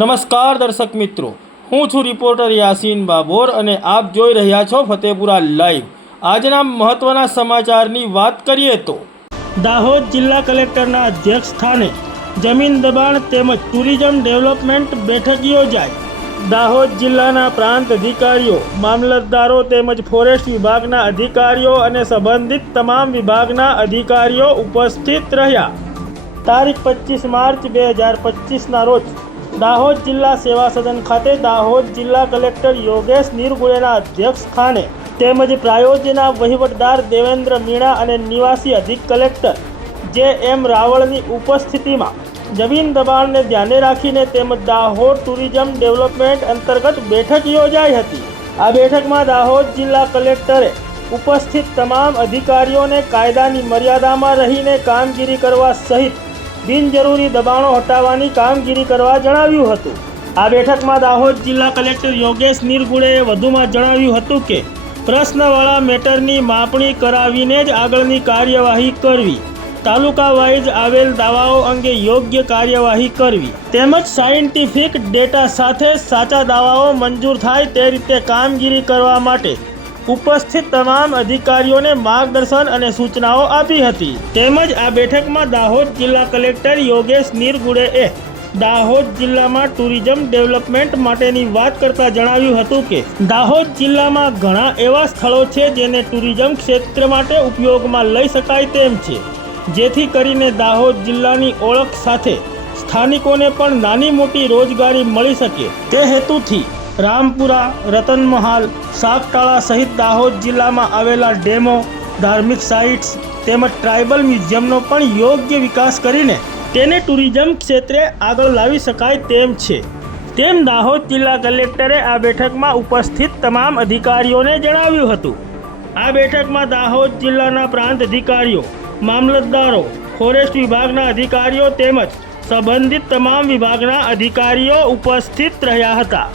નમસ્કાર દર્શક મિત્રો. હું છું રિપોર્ટર યાસીન બાબોર અને આપ જોઈ રહ્યા છો ફતેપુરા લાઈવ. આજના મહત્વના સમાચારની વાત કરીએ તો, દાહોદ જિલ્લા કલેક્ટરના અધ્યક્ષ સ્થાને જમીન દબાણ તેમજ ટુરિઝમ ડેવલપમેન્ટ બેઠક યોજાઈ. દાહોદ જિલ્લાના પ્રાંત અધિકારીઓ, મામલતદારો તેમજ ફોરેસ્ટ વિભાગના અધિકારીઓ અને સંબંધિત તમામ વિભાગના અધિકારીઓ ઉપસ્થિત રહ્યા. તારીખ પચીસ માર્ચ બે હજાર પચીસના રોજ દાહોદ જિલ્લા સેવા સદન ખાતે દાહોદ જિલ્લા કલેક્ટર યોગેશ નિરગુળેના અધ્યક્ષ સ્થાને તેમજ પ્રાયોજ્યના વહીવટદાર દેવેન્દ્ર મીણા અને નિવાસી અધિક કલેક્ટર જે એમ રાવળની ઉપસ્થિતિમાં જમીન દબાણને ધ્યાને રાખીને તેમજ દાહોદ ટુરિઝમ ડેવલપમેન્ટ અંતર્ગત બેઠક યોજાઈ હતી. આ બેઠકમાં દાહોદ જિલ્લા કલેક્ટરે ઉપસ્થિત તમામ અધિકારીઓને કાયદાની મર્યાદામાં રહીને કામગીરી કરવા સહિત બિનજરૂરી દબાણો હટાવવાની કામગીરી કરવા જણાવ્યું હતું. આ બેઠકમાં દાહોદ જિલ્લા કલેક્ટર યોગેશ નિરગુડેએ વધુમાં જણાવ્યું હતું કે, પ્રશ્નવાળા મેટરની માપણી કરાવીને જ આગળની કાર્યવાહી કરવી. તાલુકા વાઇઝ આવેલ દાવાઓ અંગે યોગ્ય કાર્યવાહી કરવી. તેમજ સાયન્ટિફિક ડેટા સાથે સાચા દાવાઓ મંજૂર થાય તે રીતે કામગીરી કરવા માટે ઉપસ્થિત તમામ અધિકારીઓને માર્ગદર્શન અને સૂચનાઓ આપી હતી. તેમજ આ બેઠકમાં દાહોદ જિલ્લા કલેક્ટર યોગેશ નિરગુડેએ દાહોદ જિલ્લામાં ટુરિઝમ ડેવલપમેન્ટ માટેની વાત કરતા જણાવ્યું હતું કે, દાહોદ જિલ્લામાં ઘણા એવા સ્થળો છે જેને ટુરિઝમ ક્ષેત્ર માટે ઉપયોગમાં લઈ શકાય તેમ છે. જેથી કરીને દાહોદ જિલ્લાની ઓળખ સાથે સ્થાનિકોને પણ નાની મોટી રોજગારી મળી શકે. તે હેતુથી રામપુરા રતનમહાલ સાગટાળા સહિત દાહોદ જિલ્લામાં આવેલા ડેમો, ધાર્મિક સાઇટ્સ તેમજ ટ્રાઇબલ મ્યુઝિયમનો પણ યોગ્ય વિકાસ કરીને તેને ટુરિઝમ ક્ષેત્રે આગળ લાવી શકાય તેમ છે. તેમ દાહોદ જિલ્લા કલેક્ટરે આ બેઠકમાં ઉપસ્થિત તમામ અધિકારીઓને જણાવ્યું હતું. આ બેઠકમાં દાહોદ જિલ્લાના પ્રાંત અધિકારીઓ, મામલતદારો ફોરેસ્ટ વિભાગના અધિકારીઓ તેમજ સંબંધિત તમામ વિભાગના અધિકારીઓ ઉપસ્થિત રહ્યા હતા.